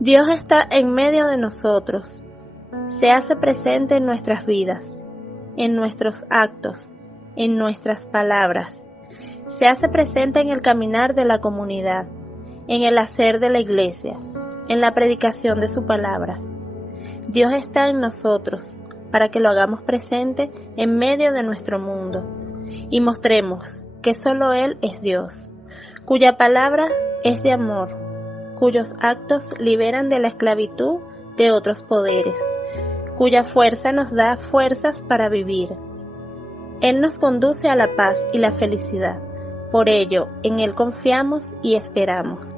Dios está en medio de nosotros, se hace presente en nuestras vidas, en nuestros actos, en nuestras palabras, se hace presente en el caminar de la comunidad, en el hacer de la iglesia, en la predicación de su palabra. Dios está en nosotros para que lo hagamos presente en medio de nuestro mundo y mostremos que solo Él es Dios, cuya palabra es de amor, cuyos actos liberan de la esclavitud de otros poderes, cuya fuerza nos da fuerzas para vivir. Él nos conduce a la paz y la felicidad. Por ello, en Él confiamos y esperamos.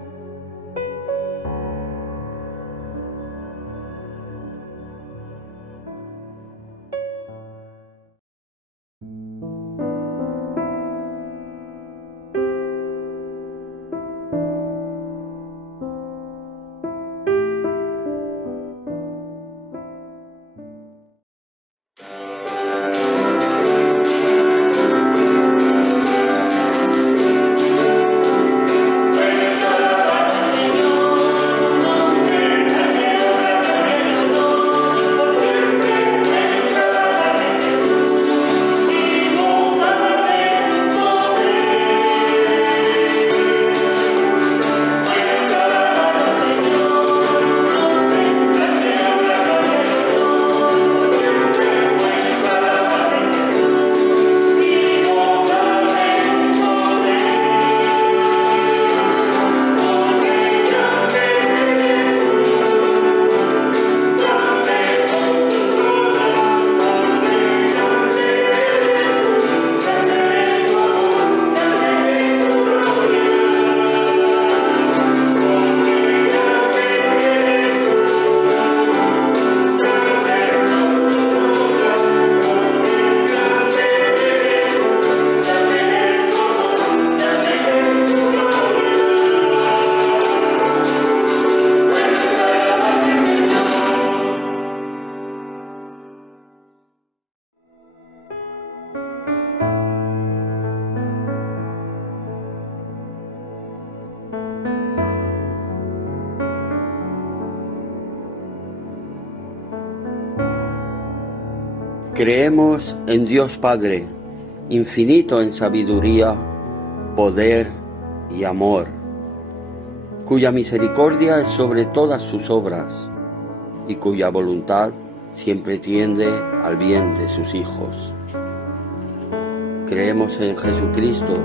Creemos en Dios Padre, infinito en sabiduría, poder y amor, cuya misericordia es sobre todas sus obras y cuya voluntad siempre tiende al bien de sus hijos. Creemos en Jesucristo,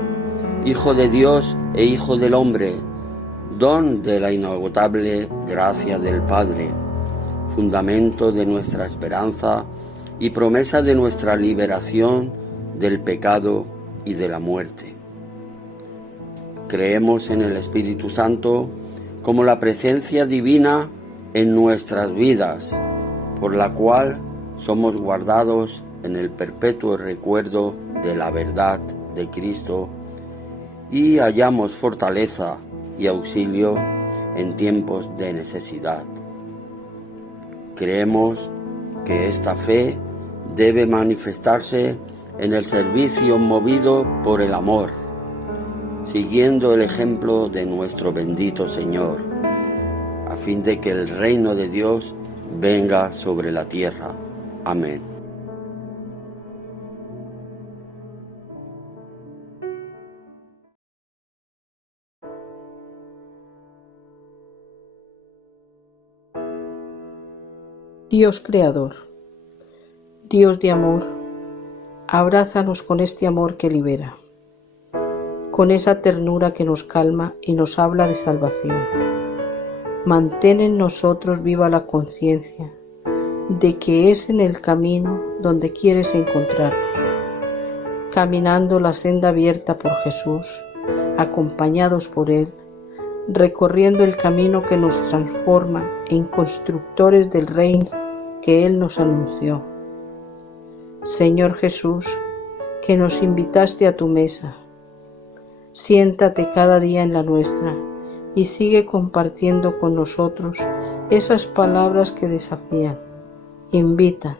Hijo de Dios e Hijo del hombre, don de la inagotable gracia del Padre, fundamento de nuestra esperanza y promesa de nuestra liberación del pecado y de la muerte. Creemos en el Espíritu Santo como la presencia divina en nuestras vidas, por la cual somos guardados en el perpetuo recuerdo de la verdad de Cristo y hallamos fortaleza y auxilio en tiempos de necesidad. Creemos que esta fe debe manifestarse en el servicio movido por el amor, siguiendo el ejemplo de nuestro bendito Señor, a fin de que el reino de Dios venga sobre la tierra. Amén. Dios Creador, Dios de amor, abrázanos con este amor que libera, con esa ternura que nos calma y nos habla de salvación. Mantén en nosotros viva la conciencia de que es en el camino donde quieres encontrarnos, caminando la senda abierta por Jesús, acompañados por Él, recorriendo el camino que nos transforma en constructores del reino que Él nos anunció. Señor Jesús, que nos invitaste a tu mesa, siéntate cada día en la nuestra y sigue compartiendo con nosotros esas palabras que desafían, invitan,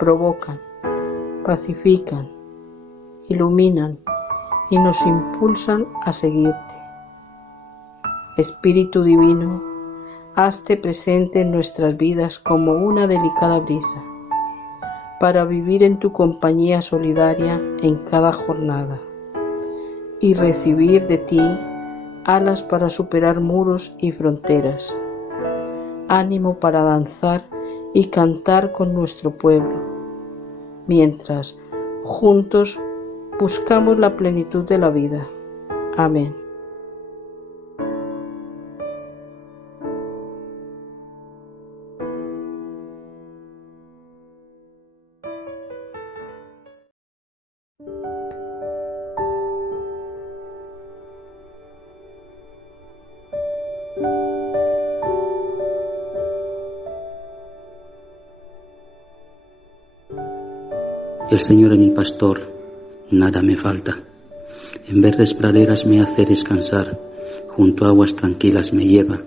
provocan, pacifican, iluminan y nos impulsan a seguirte. Espíritu Divino, hazte presente en nuestras vidas como una delicada brisa, para vivir en tu compañía solidaria en cada jornada y recibir de ti alas para superar muros y fronteras, ánimo para danzar y cantar con nuestro pueblo, mientras juntos buscamos la plenitud de la vida. Amén. El Señor es mi pastor, nada me falta. En verdes praderas me hace descansar, junto a aguas tranquilas me lleva.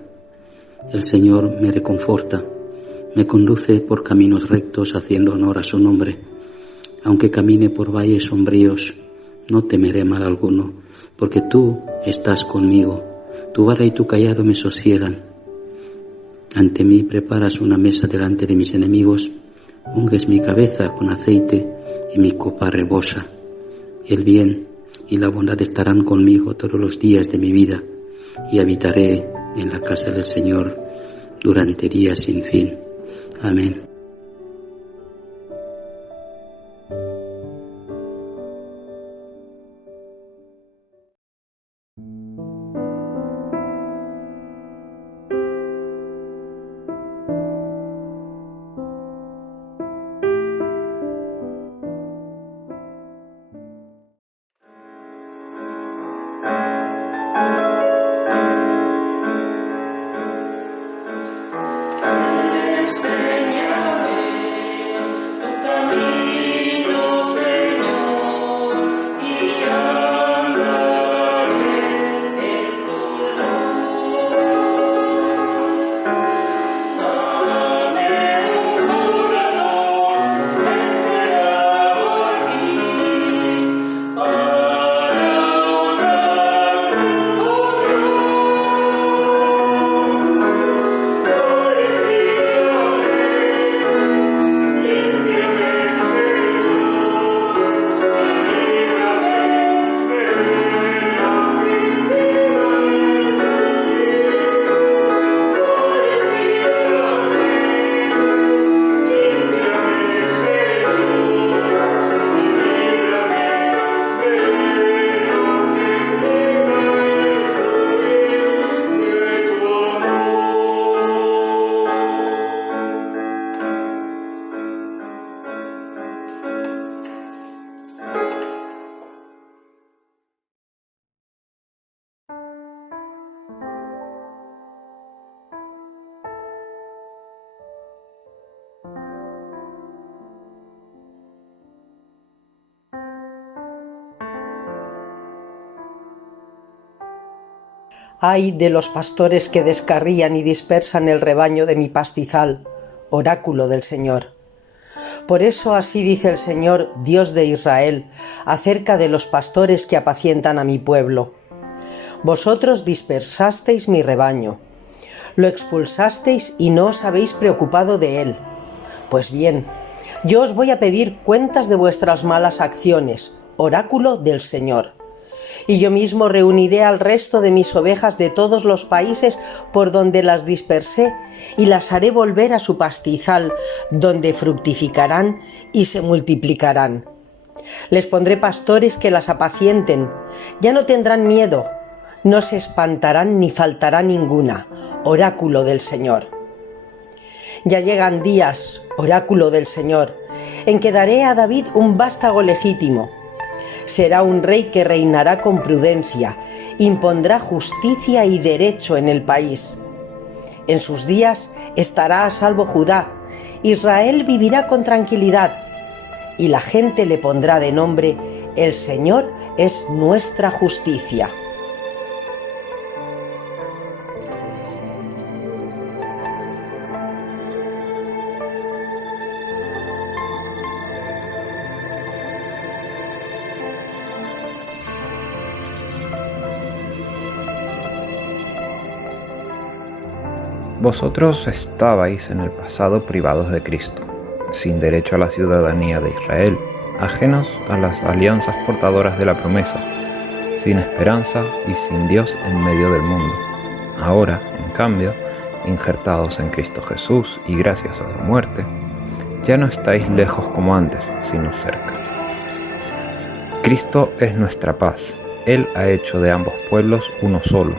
El Señor me reconforta, me conduce por caminos rectos haciendo honor a su nombre. Aunque camine por valles sombríos, no temeré mal alguno, porque tú estás conmigo. Tu vara y tu cayado me sosiegan. Ante mí preparas una mesa delante de mis enemigos, unges mi cabeza con aceite y mi copa rebosa. El bien y la bondad estarán conmigo todos los días de mi vida, y habitaré en la casa del Señor durante días sin fin. Amén. Ay de los pastores que descarrían y dispersan el rebaño de mi pastizal, oráculo del Señor. Por eso así dice el Señor, Dios de Israel, acerca de los pastores que apacientan a mi pueblo. Vosotros dispersasteis mi rebaño, lo expulsasteis y no os habéis preocupado de él. Pues bien, yo os voy a pedir cuentas de vuestras malas acciones, oráculo del Señor. Y yo mismo reuniré al resto de mis ovejas de todos los países por donde las dispersé y las haré volver a su pastizal, donde fructificarán y se multiplicarán. Les pondré pastores que las apacienten, ya no tendrán miedo, no se espantarán ni faltará ninguna, oráculo del Señor. Ya llegan días, oráculo del Señor, en que daré a David un vástago legítimo. Será un rey que reinará con prudencia, impondrá justicia y derecho en el país. En sus días estará a salvo Judá, Israel vivirá con tranquilidad, y la gente le pondrá de nombre: El Señor es nuestra justicia. Vosotros estabais en el pasado privados de Cristo, sin derecho a la ciudadanía de Israel, ajenos a las alianzas portadoras de la promesa, sin esperanza y sin Dios en medio del mundo. Ahora, en cambio, injertados en Cristo Jesús y gracias a su muerte, ya no estáis lejos como antes, sino cerca. Cristo es nuestra paz. Él ha hecho de ambos pueblos uno solo.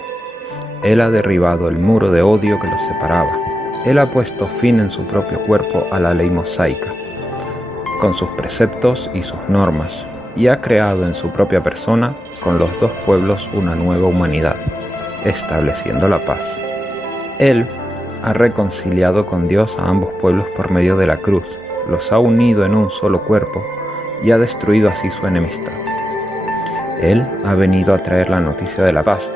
Él ha derribado el muro de odio que los separaba. Él ha puesto fin en su propio cuerpo a la ley mosaica, con sus preceptos y sus normas, y ha creado en su propia persona, con los dos pueblos, una nueva humanidad, estableciendo la paz. Él ha reconciliado con Dios a ambos pueblos por medio de la cruz, los ha unido en un solo cuerpo y ha destruido así su enemistad. Él ha venido a traer la noticia de la paz,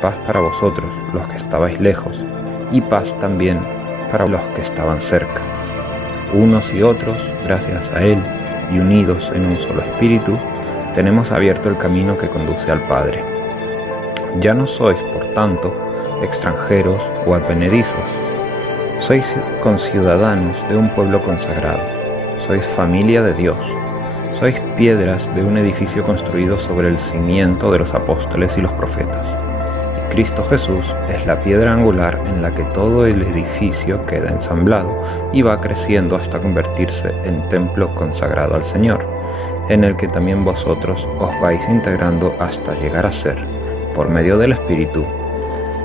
paz para vosotros, los que estabais lejos, y paz también para los que estaban cerca. Unos y otros, gracias a Él, y unidos en un solo espíritu, tenemos abierto el camino que conduce al Padre. Ya no sois, por tanto, extranjeros o advenedizos. Sois conciudadanos de un pueblo consagrado. Sois familia de Dios. Sois piedras de un edificio construido sobre el cimiento de los apóstoles y los profetas. Y Cristo Jesús es la piedra angular en la que todo el edificio queda ensamblado y va creciendo hasta convertirse en templo consagrado al Señor, en el que también vosotros os vais integrando hasta llegar a ser, por medio del Espíritu,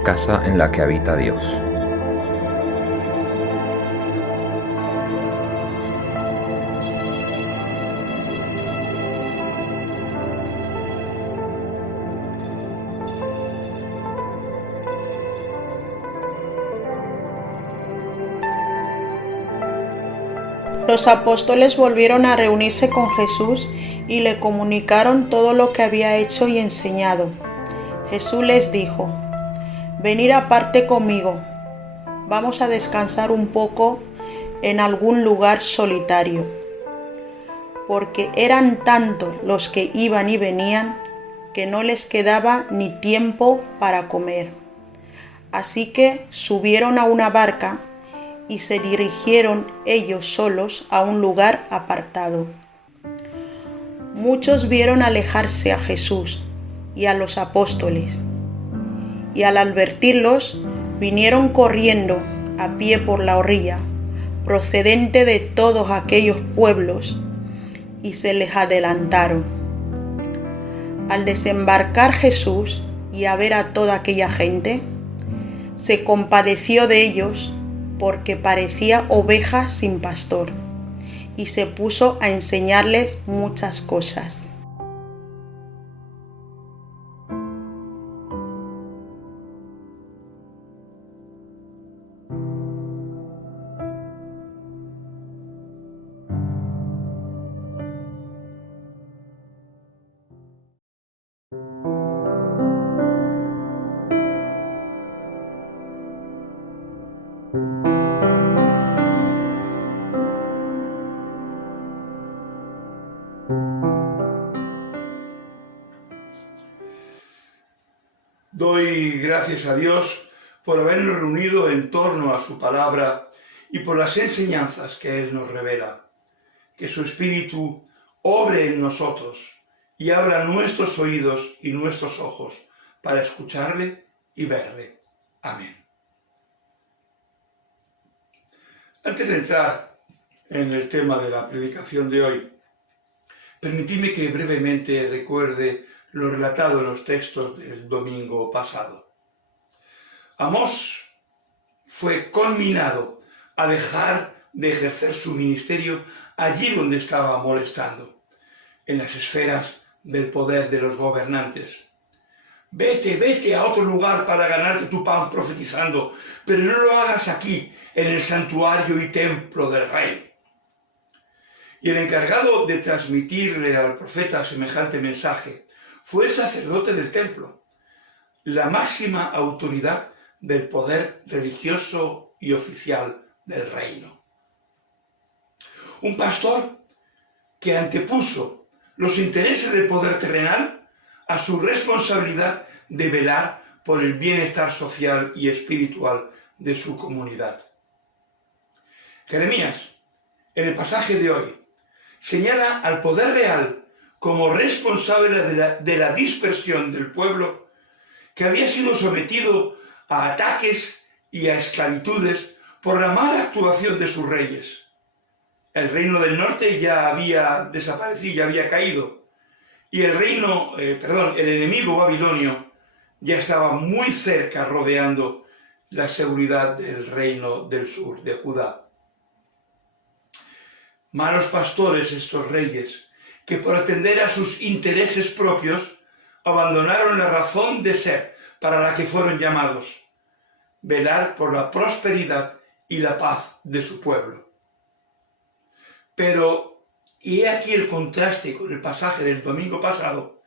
casa en la que habita Dios. Los apóstoles volvieron a reunirse con Jesús y le comunicaron todo lo que había hecho y enseñado. Jesús les dijo: «Venid aparte conmigo, vamos a descansar un poco en algún lugar solitario». Porque eran tantos los que iban y venían que no les quedaba ni tiempo para comer. Así que subieron a una barca y se dirigieron ellos solos a un lugar apartado. Muchos vieron alejarse a Jesús y a los apóstoles, y al advertirlos, vinieron corriendo a pie por la orilla, procedente de todos aquellos pueblos, y se les adelantaron. Al desembarcar Jesús y a ver a toda aquella gente, se compadeció de ellos, porque parecía oveja sin pastor, y se puso a enseñarles muchas cosas. Doy gracias a Dios por habernos reunido en torno a su palabra y por las enseñanzas que Él nos revela. Que su Espíritu obre en nosotros y abra nuestros oídos y nuestros ojos para escucharle y verle. Amén. Antes de entrar en el tema de la predicación de hoy, permitidme que brevemente recuerde lo relatado en los textos del domingo pasado. Amós fue conminado a dejar de ejercer su ministerio allí donde estaba molestando, en las esferas del poder de los gobernantes. Vete a otro lugar para ganarte tu pan profetizando, pero no lo hagas aquí, en el santuario y templo del rey. Y el encargado de transmitirle al profeta semejante mensaje fue el sacerdote del templo, la máxima autoridad del poder religioso y oficial del reino. Un pastor que antepuso los intereses del poder terrenal a su responsabilidad de velar por el bienestar social y espiritual de su comunidad. Jeremías, en el pasaje de hoy, señala al poder real como responsable de la dispersión del pueblo que había sido sometido a ataques y a esclavitudes por la mala actuación de sus reyes. El reino del norte ya había desaparecido, ya había caído, y el enemigo babilonio ya estaba muy cerca, rodeando la seguridad del reino del sur de Judá. Malos pastores estos reyes, que por atender a sus intereses propios, abandonaron la razón de ser para la que fueron llamados: velar por la prosperidad y la paz de su pueblo. Pero, y he aquí el contraste con el pasaje del domingo pasado,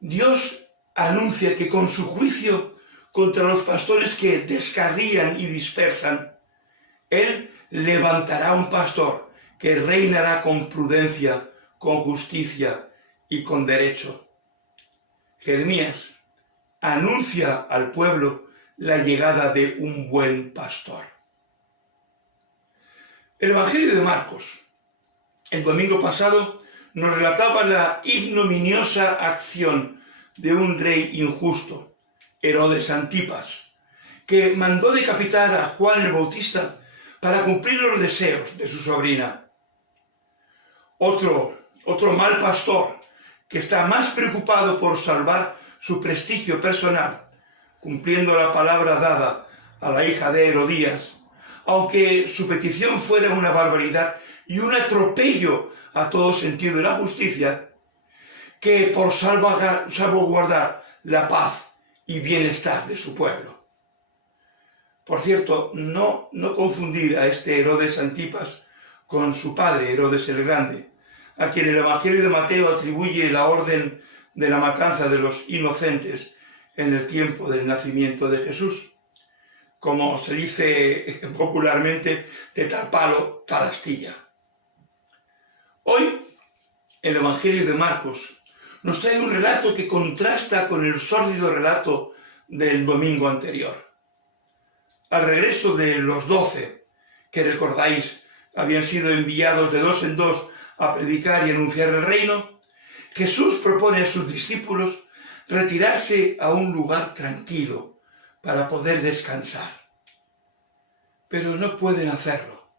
Dios anuncia que con su juicio contra los pastores que descarrían y dispersan, Él levantará un pastor que reinará con prudencia, con justicia y con derecho. Jeremías anuncia al pueblo la llegada de un buen pastor. El Evangelio de Marcos, el domingo pasado, nos relataba la ignominiosa acción de un rey injusto, Herodes Antipas, que mandó decapitar a Juan el Bautista para cumplir los deseos de su sobrina. Otro mal pastor, que está más preocupado por salvar su prestigio personal, cumpliendo la palabra dada a la hija de Herodías, aunque su petición fuera una barbaridad y un atropello a todo sentido de la justicia, que por salvaguardar la paz y bienestar de su pueblo. Por cierto, no confundir a este Herodes Antipas con su padre, Herodes el Grande, a quien el Evangelio de Mateo atribuye la orden de la matanza de los inocentes en el tiempo del nacimiento de Jesús. Como se dice popularmente, de tal palo, tal astilla. Hoy, el Evangelio de Marcos nos trae un relato que contrasta con el sórdido relato del domingo anterior. Al regreso de los 12, que recordáis habían sido enviados de 2 en 2 a predicar y anunciar el reino, Jesús propone a sus discípulos retirarse a un lugar tranquilo para poder descansar. Pero no pueden hacerlo,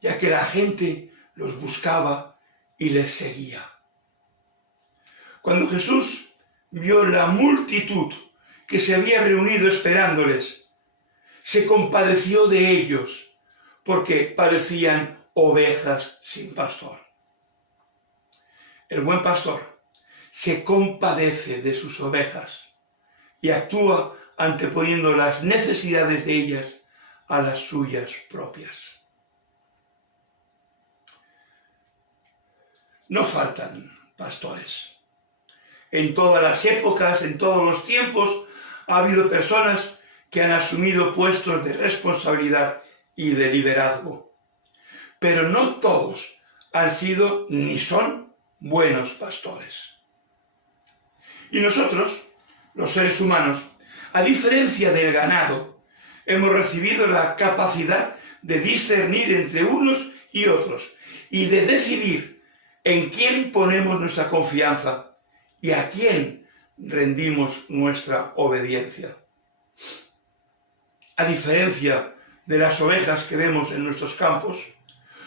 ya que la gente los buscaba y les seguía. Cuando Jesús vio la multitud que se había reunido esperándoles, se compadeció de ellos, porque parecían ovejas sin pastor. El buen pastor se compadece de sus ovejas y actúa anteponiendo las necesidades de ellas a las suyas propias. No faltan pastores. En todas las épocas, en todos los tiempos, ha habido personas que han asumido puestos de responsabilidad y de liderazgo. Pero no todos han sido ni son buenos pastores. Y nosotros, los seres humanos, a diferencia del ganado, hemos recibido la capacidad de discernir entre unos y otros y de decidir en quién ponemos nuestra confianza y a quién rendimos nuestra obediencia. A diferencia de las ovejas que vemos en nuestros campos,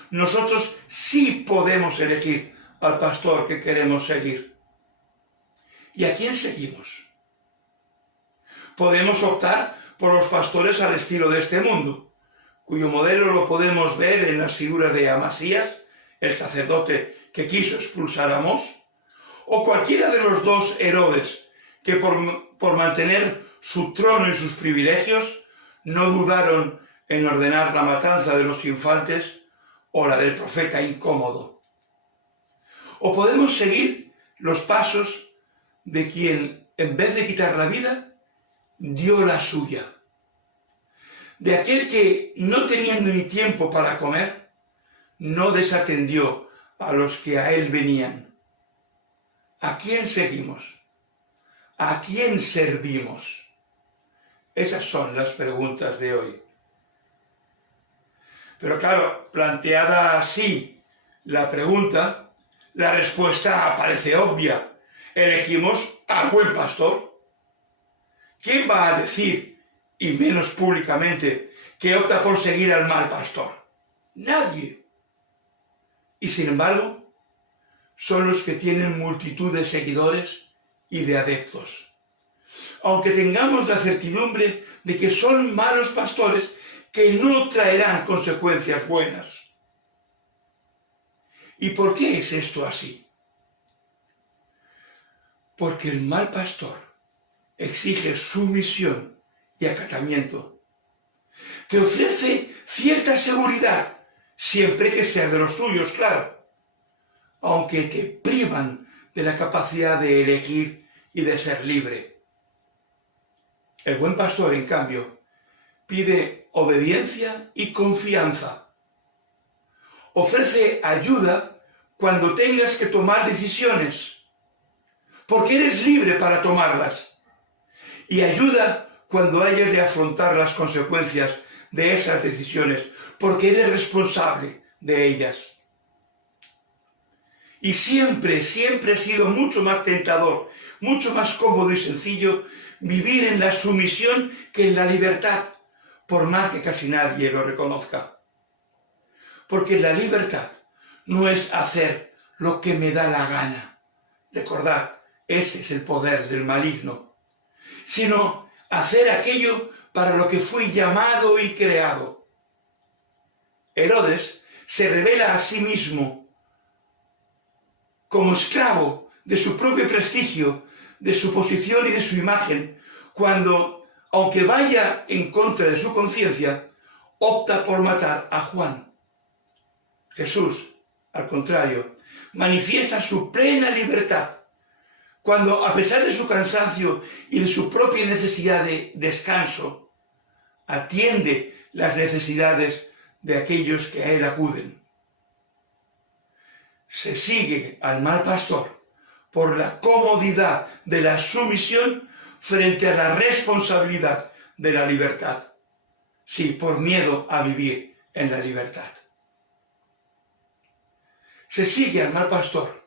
nosotros sí podemos elegir al pastor que queremos seguir. ¿Y a quién seguimos? Podemos optar por los pastores al estilo de este mundo, cuyo modelo lo podemos ver en las figuras de Amasías, el sacerdote que quiso expulsar a Amós, o cualquiera de los 2 Herodes, que por mantener su trono y sus privilegios, no dudaron en ordenar la matanza de los infantes o la del profeta incómodo. O podemos seguir los pasos de quien, en vez de quitar la vida, dio la suya. De aquel que, no teniendo ni tiempo para comer, no desatendió a los que a él venían. ¿A quién seguimos? ¿A quién servimos? Esas son las preguntas de hoy. Pero claro, planteada así la pregunta, la respuesta parece obvia. Elegimos al buen pastor. ¿Quién va a decir, y menos públicamente, que opta por seguir al mal pastor? Nadie. Y sin embargo, son los que tienen multitud de seguidores y de adeptos. Aunque tengamos la certidumbre de que son malos pastores que no traerán consecuencias buenas. ¿Y por qué es esto así? Porque el mal pastor exige sumisión y acatamiento. Te ofrece cierta seguridad, siempre que sea de los suyos, claro, aunque te privan de la capacidad de elegir y de ser libre. El buen pastor, en cambio, pide obediencia y confianza. Ofrece ayuda cuando tengas que tomar decisiones, porque eres libre para tomarlas. Y ayuda cuando hayas de afrontar las consecuencias de esas decisiones, porque eres responsable de ellas. Y siempre ha sido mucho más tentador, mucho más cómodo y sencillo vivir en la sumisión que en la libertad, por más que casi nadie lo reconozca. Porque la libertad no es hacer lo que me da la gana. Recordad, ese es el poder del maligno. Sino hacer aquello para lo que fui llamado y creado. Herodes se revela a sí mismo como esclavo de su propio prestigio, de su posición y de su imagen, cuando, aunque vaya en contra de su conciencia, opta por matar a Juan. Jesús, al contrario, manifiesta su plena libertad, cuando, a pesar de su cansancio y de su propia necesidad de descanso, atiende las necesidades de aquellos que a él acuden. Se sigue al mal pastor por la comodidad de la sumisión frente a la responsabilidad de la libertad. Sí, por miedo a vivir en la libertad. Se sigue al mal pastor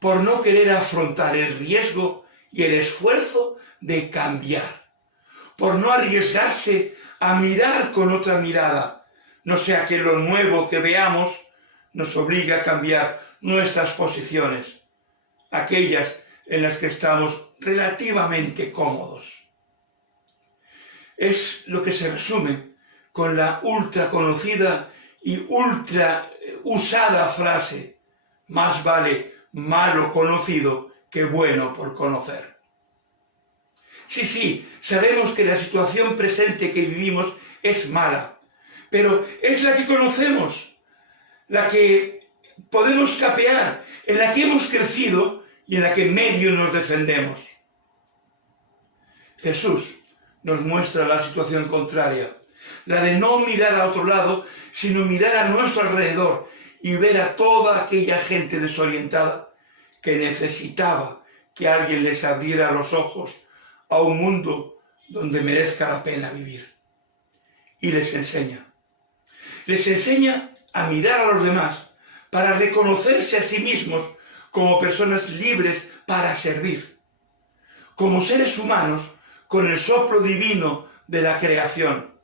por no querer afrontar el riesgo y el esfuerzo de cambiar, por no arriesgarse a mirar con otra mirada, no sea que lo nuevo que veamos nos obligue a cambiar nuestras posiciones, aquellas en las que estamos relativamente cómodos. Es lo que se resume con la ultra conocida y ultra usada frase: más vale malo conocido que bueno por conocer. Sí, sabemos que la situación presente que vivimos es mala, pero es la que conocemos, la que podemos capear, en la que hemos crecido y en la que medio nos defendemos. Jesús nos muestra la situación contraria, la de no mirar a otro lado, sino mirar a nuestro alrededor y ver a toda aquella gente desorientada que necesitaba que alguien les abriera los ojos a un mundo donde merezca la pena vivir. Y les enseña a mirar a los demás para reconocerse a sí mismos como personas libres para servir, como seres humanos con el soplo divino de la creación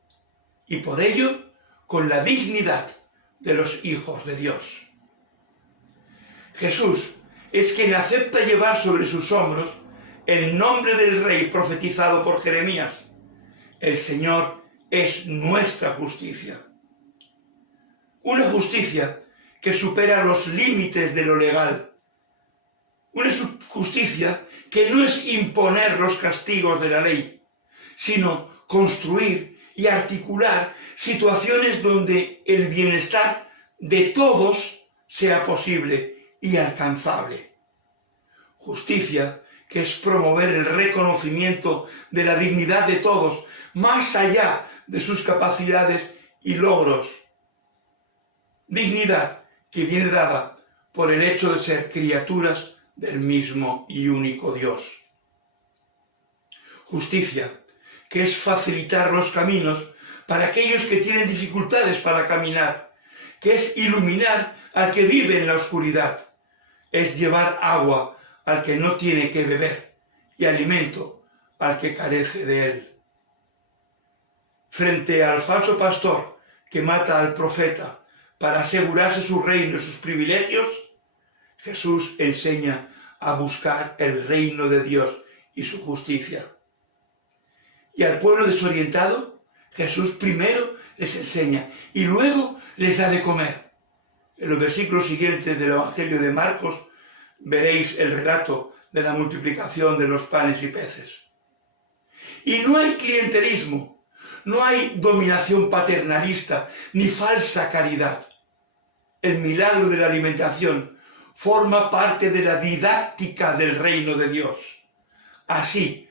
y por ello con la dignidad de los hijos de Dios. Jesús es quien acepta llevar sobre sus hombros el nombre del Rey profetizado por Jeremías. El Señor es nuestra justicia. Una justicia que supera los límites de lo legal. Una justicia que no es imponer los castigos de la ley, sino construir y articular situaciones donde el bienestar de todos sea posible y alcanzable. Justicia que es promover el reconocimiento de la dignidad de todos, más allá de sus capacidades y logros. Dignidad que viene dada por el hecho de ser criaturas del mismo y único Dios. Justicia que es facilitar los caminos para aquellos que tienen dificultades para caminar, que es iluminar al que vive en la oscuridad, es llevar agua al que no tiene que beber y alimento al que carece de él. Frente al falso pastor que mata al profeta para asegurarse su reino y sus privilegios, Jesús enseña a buscar el reino de Dios y su justicia. Y al pueblo desorientado, Jesús primero les enseña y luego les da de comer. En los versículos siguientes del Evangelio de Marcos veréis el relato de la multiplicación de los panes y peces. Y no hay clientelismo, no hay dominación paternalista ni falsa caridad. El milagro de la alimentación forma parte de la didáctica del reino de Dios. Así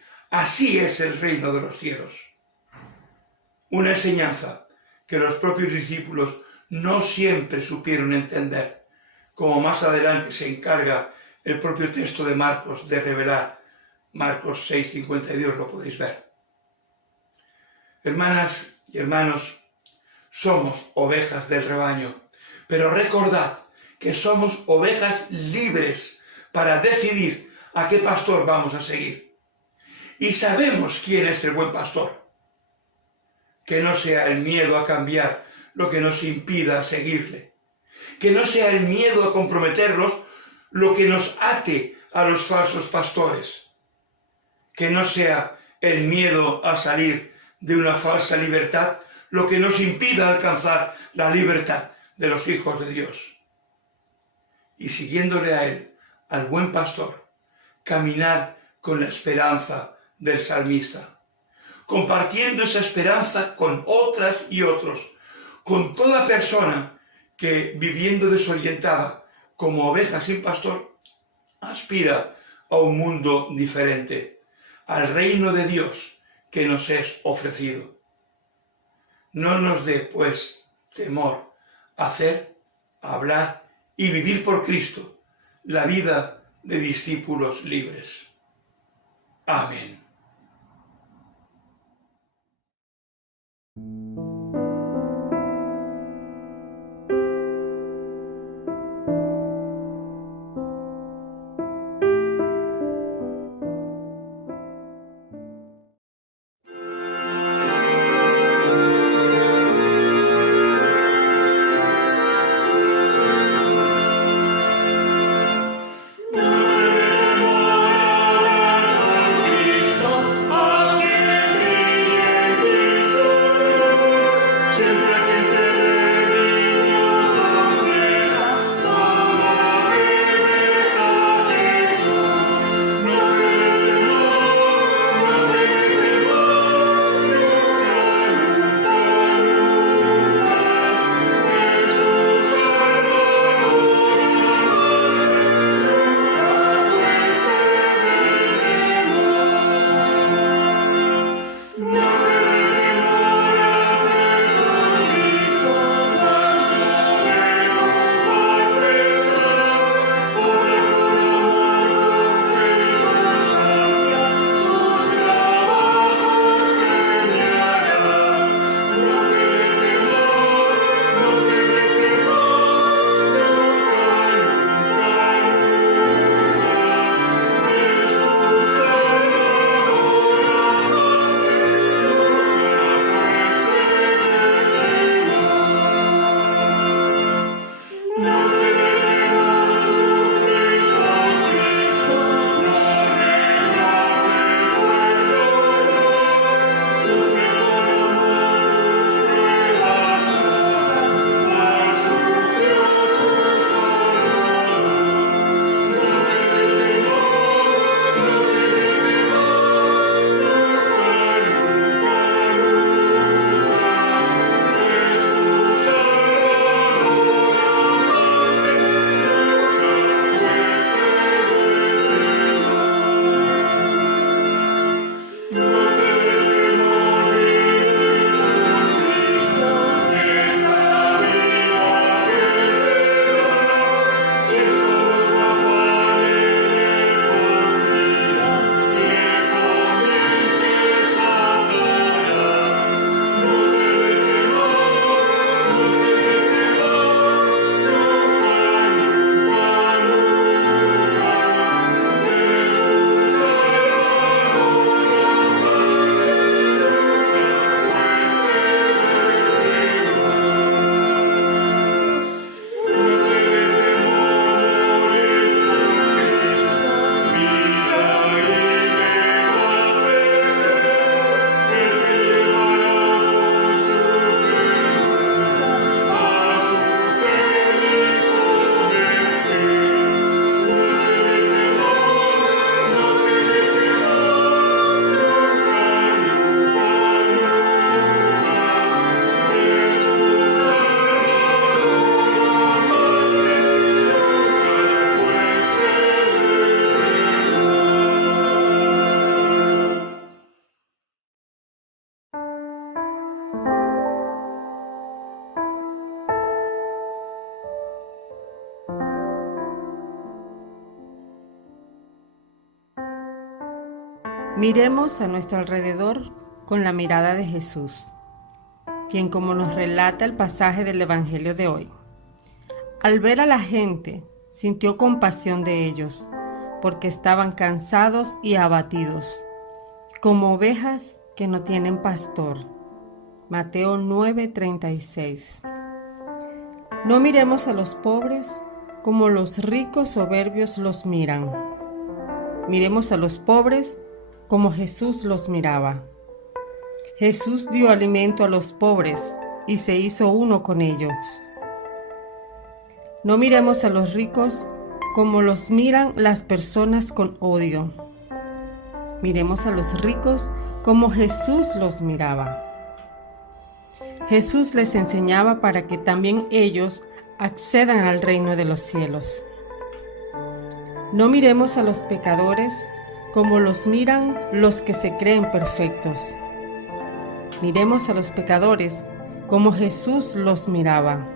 es el reino de los cielos. Una enseñanza que los propios discípulos no siempre supieron entender, como más adelante se encarga el propio texto de Marcos de revelar. Marcos 6:52 lo podéis ver. Hermanas y hermanos, somos ovejas del rebaño, pero recordad que somos ovejas libres para decidir a qué pastor vamos a seguir. Y sabemos quién es el buen pastor. Que no sea el miedo a cambiar lo que nos impida seguirle. Que no sea el miedo a comprometerlos lo que nos ate a los falsos pastores. Que no sea el miedo a salir de una falsa libertad lo que nos impida alcanzar la libertad de los hijos de Dios. Y siguiéndole a él, al buen pastor, caminar con la esperanza del salmista, compartiendo esa esperanza con otras y otros, con toda persona que, viviendo desorientada como oveja sin pastor, aspira a un mundo diferente, al reino de Dios que nos es ofrecido. No nos dé, pues, temor hacer, hablar y vivir por Cristo la vida de discípulos libres. Amén. Miremos a nuestro alrededor con la mirada de Jesús, quien, como nos relata el pasaje del Evangelio de hoy, al ver a la gente, sintió compasión de ellos, porque estaban cansados y abatidos, como ovejas que no tienen pastor. Mateo 9:36. No miremos a los pobres como los ricos soberbios los miran. Miremos a los pobres como Jesús los miraba. Jesús dio alimento a los pobres y se hizo uno con ellos. No miremos a los ricos como los miran las personas con odio. Miremos a los ricos como Jesús los miraba. Jesús les enseñaba para que también ellos accedan al reino de los cielos. No miremos a los pecadores como los miran los que se creen perfectos. Miremos a los pecadores como Jesús los miraba.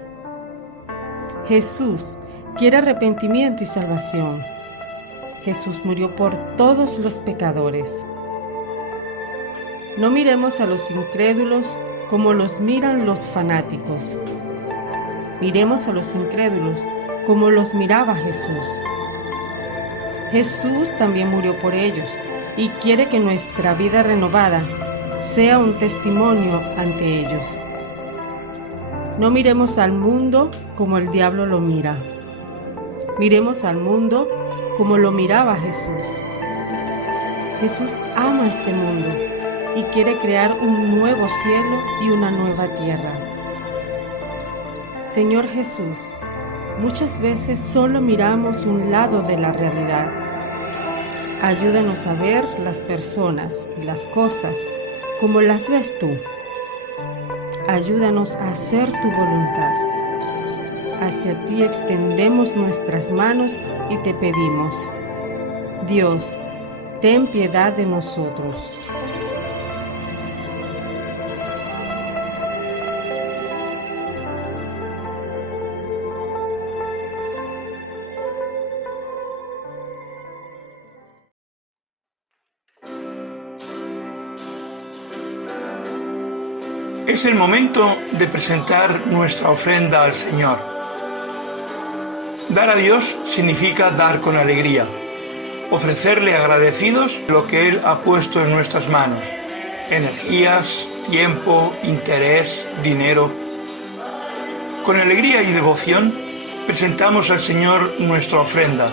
Jesús quiere arrepentimiento y salvación. Jesús murió por todos los pecadores. No miremos a los incrédulos como los miran los fanáticos. Miremos a los incrédulos como los miraba Jesús. Jesús también murió por ellos y quiere que nuestra vida renovada sea un testimonio ante ellos. No miremos al mundo como el diablo lo mira. Miremos al mundo como lo miraba Jesús. Jesús ama este mundo y quiere crear un nuevo cielo y una nueva tierra. Señor Jesús, muchas veces solo miramos un lado de la realidad. Ayúdanos a ver las personas y las cosas como las ves tú. Ayúdanos a hacer tu voluntad. Hacia ti extendemos nuestras manos y te pedimos: Dios, ten piedad de nosotros. Es el momento de presentar nuestra ofrenda al Señor. Dar a Dios significa dar con alegría, ofrecerle agradecidos lo que Él ha puesto en nuestras manos: energías, tiempo, interés, dinero. Con alegría y devoción presentamos al Señor nuestra ofrenda,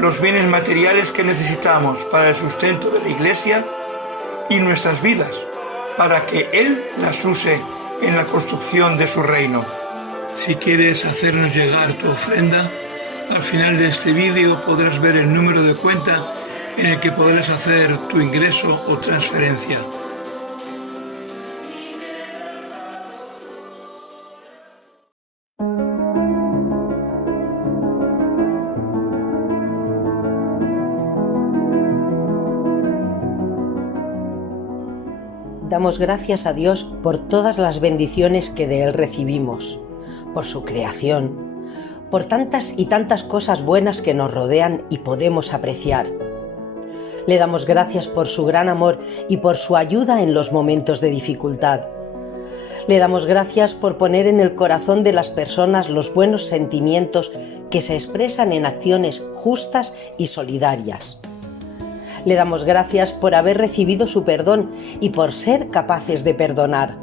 los bienes materiales que necesitamos para el sustento de la Iglesia y nuestras vidas, para que Él las use en la construcción de su reino. Si quieres hacernos llegar tu ofrenda, al final de este vídeo podrás ver el número de cuenta en el que podrás hacer tu ingreso o transferencia. Damos gracias a Dios por todas las bendiciones que de Él recibimos, por su creación, por tantas y tantas cosas buenas que nos rodean y podemos apreciar. Le damos gracias por su gran amor y por su ayuda en los momentos de dificultad. Le damos gracias por poner en el corazón de las personas los buenos sentimientos que se expresan en acciones justas y solidarias. Le damos gracias por haber recibido su perdón y por ser capaces de perdonar.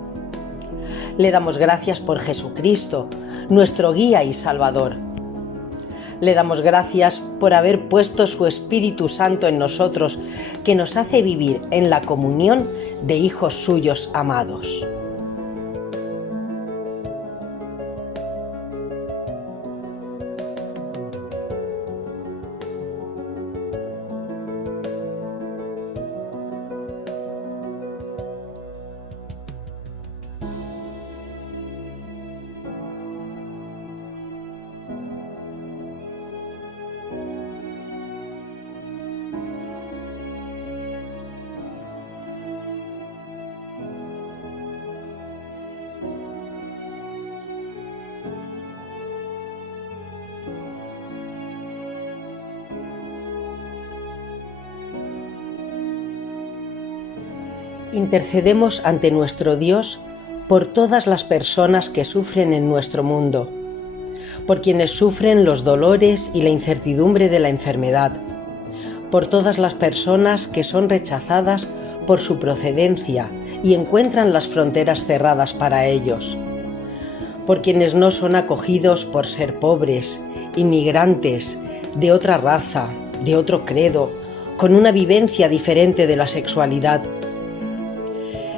Le damos gracias por Jesucristo, nuestro guía y Salvador. Le damos gracias por haber puesto su Espíritu Santo en nosotros, que nos hace vivir en la comunión de hijos suyos amados. Intercedemos ante nuestro Dios por todas las personas que sufren en nuestro mundo, por quienes sufren los dolores y la incertidumbre de la enfermedad, por todas las personas que son rechazadas por su procedencia y encuentran las fronteras cerradas para ellos, por quienes no son acogidos por ser pobres, inmigrantes, de otra raza, de otro credo, con una vivencia diferente de la sexualidad.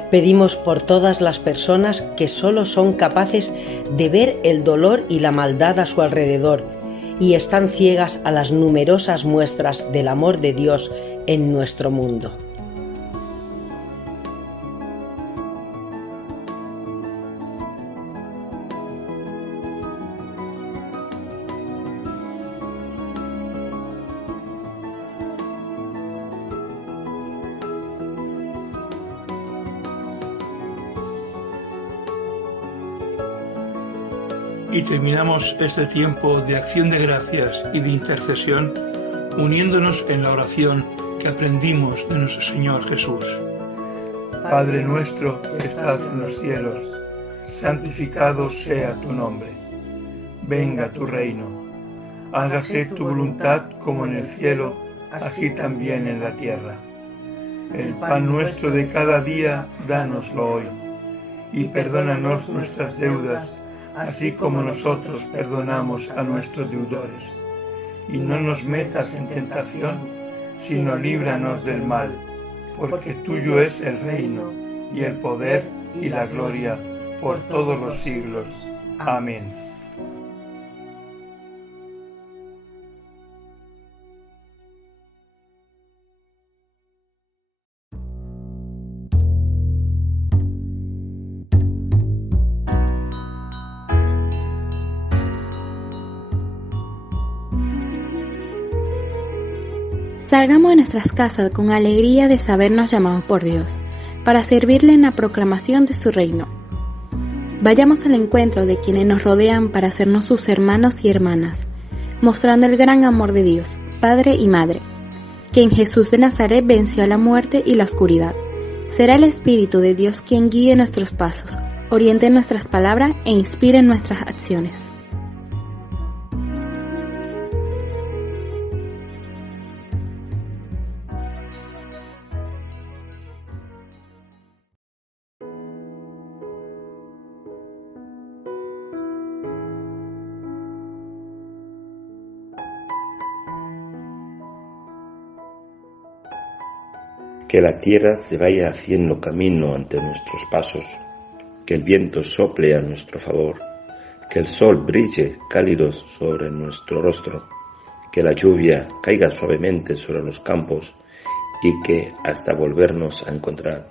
Pedimos por todas las personas que solo son capaces de ver el dolor y la maldad a su alrededor y están ciegas a las numerosas muestras del amor de Dios en nuestro mundo. Y terminamos este tiempo de acción de gracias y de intercesión uniéndonos en la oración que aprendimos de nuestro Señor Jesús. Padre nuestro que estás en los cielos, santificado sea tu nombre. Venga tu reino. Hágase tu voluntad como en el cielo, así también en la tierra. El pan nuestro de cada día, dánoslo hoy. Y perdónanos nuestras deudas, así como nosotros perdonamos a nuestros deudores. Y no nos metas en tentación, sino líbranos del mal, porque tuyo es el reino, y el poder, y la gloria, por todos los siglos. Amén. Salgamos de nuestras casas con alegría de sabernos llamados por Dios, para servirle en la proclamación de su reino. Vayamos al encuentro de quienes nos rodean para hacernos sus hermanos y hermanas, mostrando el gran amor de Dios, Padre y Madre, que en Jesús de Nazaret venció a la muerte y la oscuridad. Será el Espíritu de Dios quien guíe nuestros pasos, oriente nuestras palabras e inspire nuestras acciones. Que la tierra se vaya haciendo camino ante nuestros pasos, que el viento sople a nuestro favor, que el sol brille cálido sobre nuestro rostro, que la lluvia caiga suavemente sobre los campos y que, hasta volvernos a encontrar,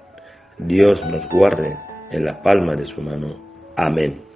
Dios nos guarde en la palma de su mano. Amén.